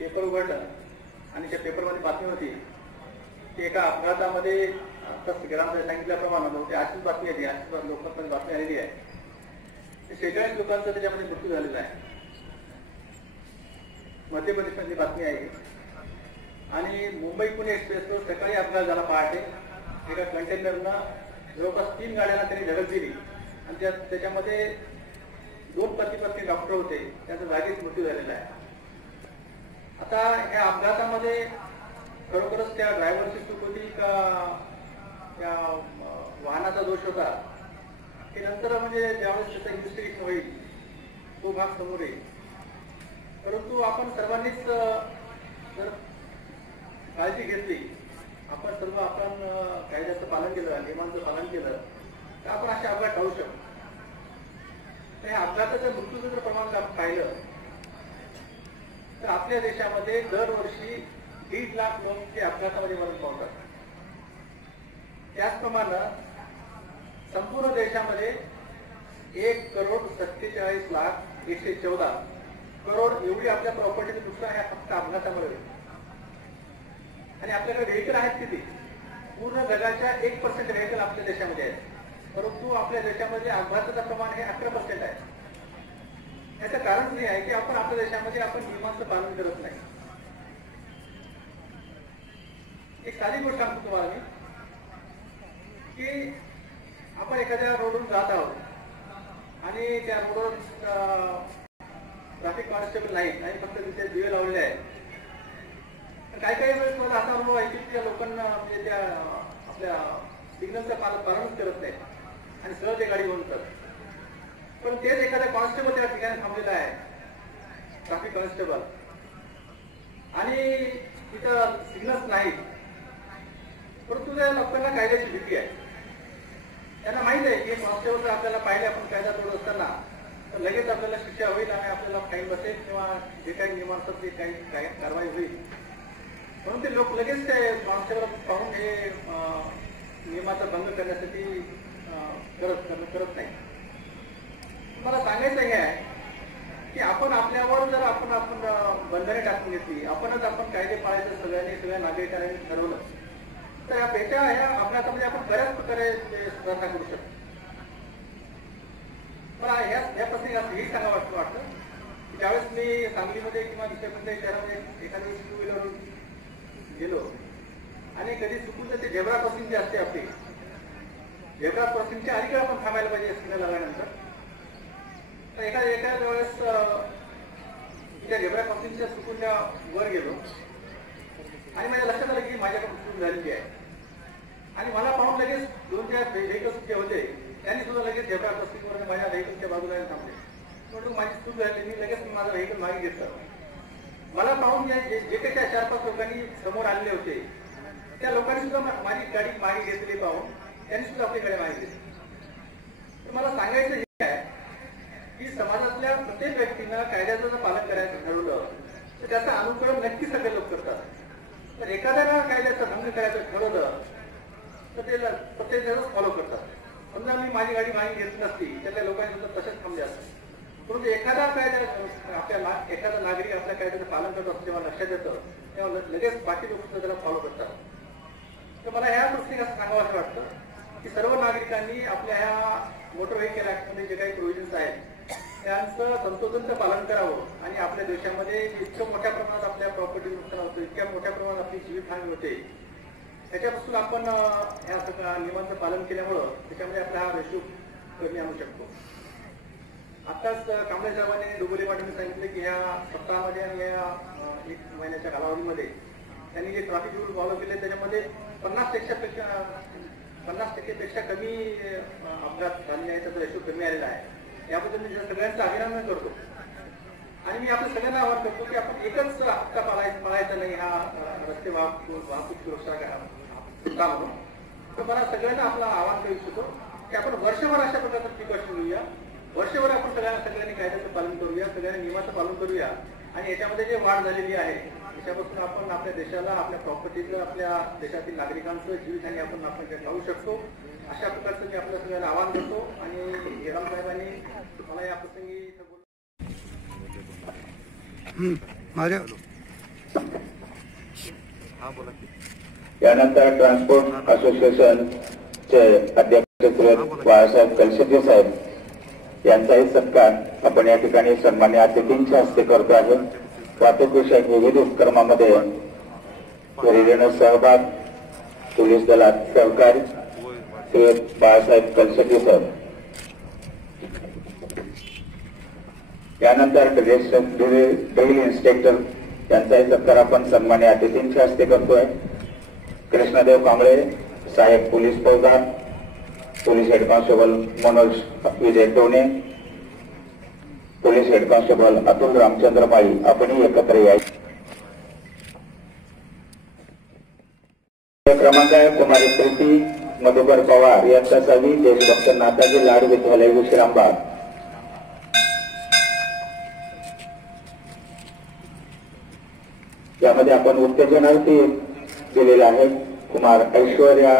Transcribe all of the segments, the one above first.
Paper उघडलं आणि त्या पेपरमध्ये बातमी होती की एका अपघातामध्ये ग्रामपंचायत सांगितल्याप्रमाणे ते अशीच बातमी येते, अशीच लोकांमध्ये बातमी आलेली आहे. 46 लोकांचा त्याच्यामध्ये मृत्यू झालेला आहे. मध्य प्रदेशमधली बातमी आहे. आणि मुंबई पुणे एक्सप्रेसवर सकाळी अपघात झाला पहाटे. एका कंटेनरनं जवळपास 3 गाड्यांना त्यांनी धडक दिली आणि त्याच्यामध्ये 2 पती डॉक्टर होते, त्यांचा जागीच मृत्यू झालेला आहे. आता या अपघातामध्ये खरोखरच त्या ड्रायव्हरची चूक होती का त्या वाहनाचा दोष होता, की नंतर म्हणजे ज्यावेळेस त्याचं इन्व्हेस्टिगेशन होईल तो भाग समोर येईल. परंतु आपण सर्वांनीच जर काळजी घेतली, आपण कायद्याचं पालन केलं, नियमांचं पालन केलं, तर आपण असे अपघात टाळू शकतो. या अपघाताच्या मृत्यूचं जर प्रमाण आपण पाहिलं तर आपल्या देशामध्ये दरवर्षी 1.5 लाख लोक ते अपघातामध्ये मरण पावतात. त्याचप्रमाणे संपूर्ण देशामध्ये 1,47,114 करोड एवढी आपल्या प्रॉपर्टीचं नुकसान ह्या फक्त अपघातामुळे होईल. आणि आपल्याकडे व्हेकल आहेत किती? पूर्ण जगाच्या 1% व्हेकल आपल्या देशामध्ये आहेत. परंतु आपल्या देशामध्ये अपघाताचं प्रमाण हे 11% आहे. याचं कारण हे आहे की आपण आपल्या देशामध्ये आपण नियमांचं पालन करत नाही. एक साधी गोष्ट सांगतो तुम्हाला मी, की आपण एखाद्या रोडवरून जात आहोत आणि त्या रोडवर ट्रॅफिक कॉन्स्टेबल नाही आणि फक्त तिथे दिवे लावलेले आहेत. काही वेळेस मला असा अनुभव आहे की त्या लोकांना म्हणजे त्या आपल्या सिग्नलचं पालनच करत नाही आणि सरळ ते गाडी घेऊन जातात. पण तेच एखादा कॉन्स्टेबल त्या ठिकाणी थांबलेला आहे, ट्रॅफिक कॉन्स्टेबल, आणि तिथं सिग्नल्स नाहीत. परंतु त्या लोकांना कायद्याची भीती आहे. त्यांना माहित आहे की कॉन्स्टेबल जर आपल्याला पाहिले आपण कायदा तोडत असताना तर लगेच आपल्याला शिक्षा होईल आणि आपल्याला फाईन बसेल किंवा जे काही नियम असतात ते काही कारवाई होईल. म्हणून ते लोक लगेच ते कॉन्स्टेबल पाहून हे नियमाचा भंग करण्यासाठी करत नाही. मला सांगायचं हे आहे की आपण आपल्यावर जर आपण बंधने टाकून घेतली, आपण कायदे पाळायचं सगळ्या नागरिकांनी ठरवलं, तर ह्या अपघातामध्ये आपण बऱ्याच प्रकारे सुधारणा करू शकतो. मला ह्या प्रसंगी असं हेही सांगा वाटतं की ज्यावेळेस मी सांगलीमध्ये किंवा दुसऱ्या कोणत्याही शहरामध्ये एखाद्या 2 व्हीलरवरून गेलो आणि कधी चुकून तर ते झेब्रा क्रॉसिंग जे असते आपली, झेब्रा क्रॉसिंगच्या अलीकडे आपण थांबायला पाहिजे सिग्नल लागल्यानंतर. तर एका वेळेस त्या झेब्रा क्रॉसिंगच्या चुकून त्या वर गेलो आणि माझ्या लक्षात आलं की माझ्याकडून चूक झालेली आहे. आणि मला पाहून लगेच 2-4 व्हेकल्स जे होते त्यांनी सुद्धा लगेच झेब्रा क्रॉसिंगवर माझ्या व्हेकलच्या बाजूला थांबले. म्हणून माझी चूक झाली, मी लगेच माझं व्हेकल मागे घेतलं. मला पाहून जे काही त्या 4-5 लोकांनी समोर आलेले होते त्या लोकांनी सुद्धा माझी गाडी मागे घेतली पाहून त्यांनी सुद्धा आपली गाडी मागे घेतली. तर मला सांगायचं हे आहे की समाजातल्या प्रत्येक व्यक्तीनं कायद्याचं जर पालन करायचं ठरवलं तर त्याचं अनुकरण नक्की सगळे लोक करतात. तर एखाद्याला कायद्याचा भंग करायचं ठरवलं तर ते प्रत्येक जणच फॉलो करतात. समजा मी माझी गाडी मागे घेतली नसती तर त्या लोकांनी सुद्धा तसेच थांबले असतात. परंतु एखादा नागरिक आपल्या कायद्याचं पालन करत असतो जेव्हा लक्षात येतं तेव्हा लगेच बाकी लोक सुद्धा त्याला फॉलो करतात. तर मला ह्या दृष्टीने असं सांगावं असं वाटतं की सर्व नागरिकांनी आपल्या ह्या मोटर व्हेकल ऍक्टमध्ये जे काही प्रोव्हिजन्स आहेत त्यांचं तंतोतंत पालन करावं आणि आपल्या देशामध्ये इतकं मोठ्या प्रमाणात आपल्या प्रॉपर्टी नुकसान होतं, इतक्या मोठ्या प्रमाणात आपली जीवितहानी होते, त्याच्यापासून आपण ह्या सगळ्या नियमांचं पालन केल्यामुळं त्याच्यामध्ये आपला हा रेशो कमी आणू शकतो. आताच कांबळे साहेबांनी डोंबिवली पाटील सांगितलं की ह्या सप्ताहामध्ये आणि या 1 महिन्याच्या कालावधीमध्ये त्यांनी जे ट्रॅफिक रूल फॉलो केले त्याच्यामध्ये 50% कमी अपघात झालेले आहेत, त्याचा रेशो कमी आलेला आहे. याबद्दल मी सगळ्यांचं अभिनंदन करतो. आणि मी आपल्या सगळ्यांना आवाहन करतो की आपण एकच हप्ता पाळायचा नाही हा रस्ते वाहतूक सुरक्षा म्हणून. तर मला सगळ्यांना आपलं आवाहन करू इच्छितो की आपण वर्षभर अशा प्रकारचं प्रिकॉशन घेऊया, वर्षभर आपण सगळ्यांनी कायद्याचं पालन करूया, सगळ्यांनी नियमाचं पालन करूया आणि याच्यामध्ये जे वाढ झालेली आहे त्याच्यापासून आपण आपल्या देशाला, आपल्या प्रॉपर्टीचं, आपल्या देशातील नागरिकांचं जीवितहानी आपण टाळू शकतो. अशा प्रकारचं मी आपल्या सगळ्यांना आवाहन करतो. आणि हेराम साहेबांनी मला या प्रसंगी यानंतर ट्रान्सपोर्ट असोसिएशनचे अध्यक्ष श्री बाळासाहेब कलशेटे साहेब यांचाही सत्कार आपण या ठिकाणी सन्मान्य अतिथींच्या हस्ते करतो आहे। वाहतूक विषयक विविध उपक्रमामध्ये गरिलेनं सहभाग, पोलीस दलात सहकारी श्री बाळासाहेब कलशेटे साहेब। यानंतर ड्रिल इन्स्पेक्टर यांचाही सत्कार आपण सन्मान्य अतिथींच्या हस्ते करतोय। कृष्णदेव कांबळे सहाय्यक पोलीस फौजदार, police head constable Manoj Vijay Tone, police head constable Atul Ramchandra Mali आपणही एकत्र या। क्रमांक आहे कुमारी प्रीती मधुकर पवार यांचा 6वी देशभक्त नाताजी लाड विद्यालय विश्रामबाग। यामध्ये आपण उत्तेजनार्थी दिलेले आहे कुमार ऐश्वर्या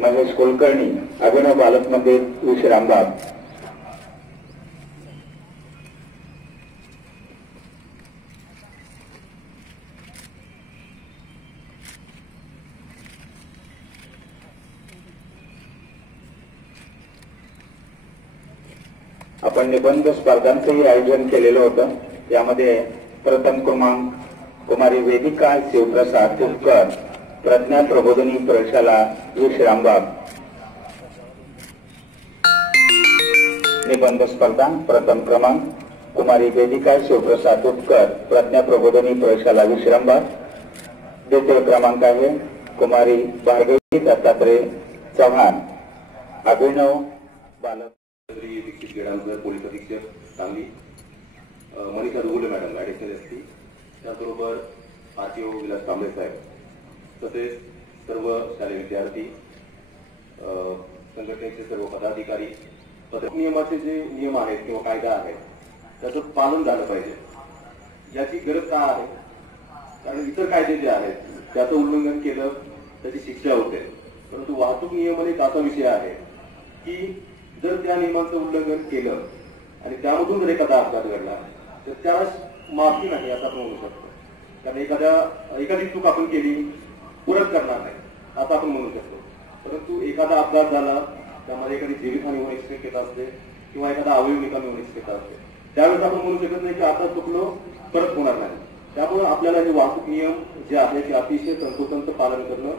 महेश कुलकर्णी अभिनव बालक मंदिर विश्रामबाग। आपण निबंध स्पर्धांचंही आयोजन केलेलं होतं। यामध्ये प्रथम क्रमांक कुमारी वेदिका शिवप्रसाद तुपकर प्रज्ञा प्रबोधिनी प्रशाला विश्रामबाग। निबंध स्पर्धा प्रथम क्रमांक कुमारी वेदिका शिवप्रसाद तुपकर प्रज्ञा प्रबोधिनी प्रशाला विश्रामबाग। द्वितीय क्रमांक आहे कुमारी भार्गवी दत्तात्रय चव्हाण अभिनव बालक दीक्षित गेडांकर पोलीस अधीक्षक Sangli, Manisha Dugule madam additional SP, त्याचबरोबर आरटीओ विलास कांबळे साहेब, तसेच सर्व शालेय विद्यार्थी, संघटनेचे सर्व पदाधिकारी। नियमाचे जे नियम आहेत किंवा कायदा आहे त्याचं पालन झालं पाहिजे, याची गरज का आहे? कारण इतर कायदे जे आहेत त्याचं उल्लंघन केलं त्याची शिक्षा होते, परंतु वाहतूक नियमन एक असा विषय आहे की जर त्या नियमांचं उल्लंघन केलं आणि त्यामधून जर एखादा अपघात घडला तर त्याला माफी नाही असं आपण म्हणू शकतो। कारण एखादी चूक आपण केली परत करणार नाही असं आपण म्हणू शकतो, परंतु एखादा अपघात झाला त्यामध्ये एखादी जीवितहानी होण्याची शक्यता असते किंवा एखादा अवयव निकामी होण्याची शक्यता असते, त्यावेळेस आपण म्हणू शकत नाही की आता चुकलो परत होणार नाही। त्यामुळे आपल्याला हे वाहतूक नियम जे आहे ते अतिशय तंतोतंत पालन करणं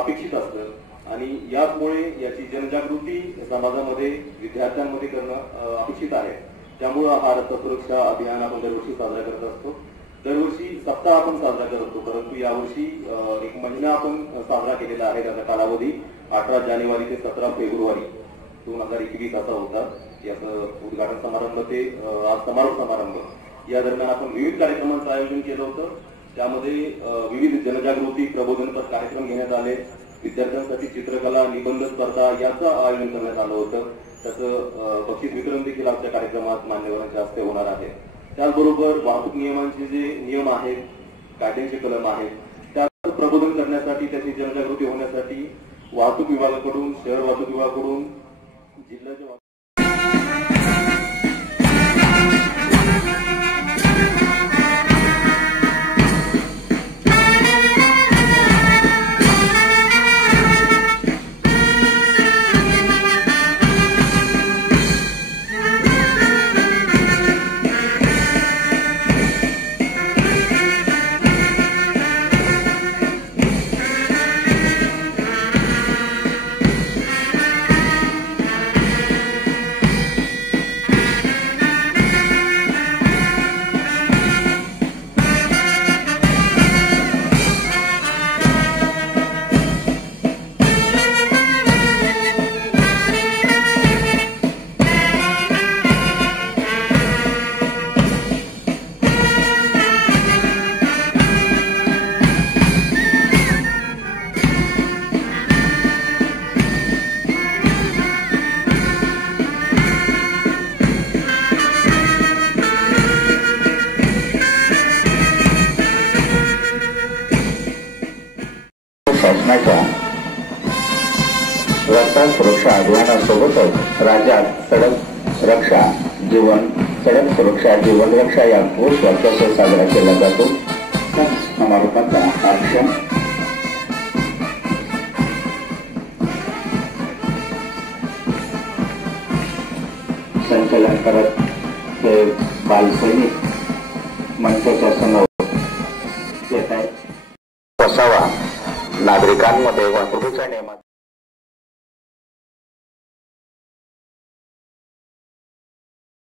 अपेक्षित असतं आणि यामुळे याची जनजागृती समाजामध्ये विद्यार्थ्यांमध्ये करणं अपेक्षित आहे। त्यामुळे हा रस्ता सुरक्षा अभियान आपण दरवर्षी साजरा करत असतो। दरवर्षी सप्ताह आपण साजरा करत असतो, परंतु यावर्षी एक महिना आपण साजरा केलेला आहे। त्याचा कालावधी 18 जानेवारी ते 17 फेब्रुवारी 2021 असा होता। याचं उद्घाटन समारंभ ते आज समारोप समारंभ या दरम्यान आपण विविध कार्यक्रमांचं आयोजन केलं होतं। त्यामध्ये विविध जनजागृती प्रबोधनपर कार्यक्रम घेण्यात आले, विद्यार्थ्यांसाठी चित्रकला निबंध स्पर्धा याचं आयोजन करण्यात आलं होतं। त्याचं बक्षीस वितरण देखील आमच्या कार्यक्रमात मान्यवरांच्या हस्ते होणार आहे। त्याचबरोबर वाहतूक नियमांचे जे नियम आहेत, कायद्यांचे कलम आहेत, त्याचं प्रबोधन करण्यासाठी त्याची जनजागृती होण्यासाठी वाहतूक विभागाकडून, शहर वाहतूक विभागाकडून, जिल्ह्याच्या शासनाच्या रस्ता सुरक्षा अभियानासोबतच राज्यात सडक सुरक्षा जीवन रक्षा या घोष वाक्यासह साजरा केला जातो। समारोपाचा आक्षण संचलन करत हे बालसैनिक मंचाच्या समोर येत आहेत. बसावा. नागरिकांमध्ये वाहतुकीच्या नियमात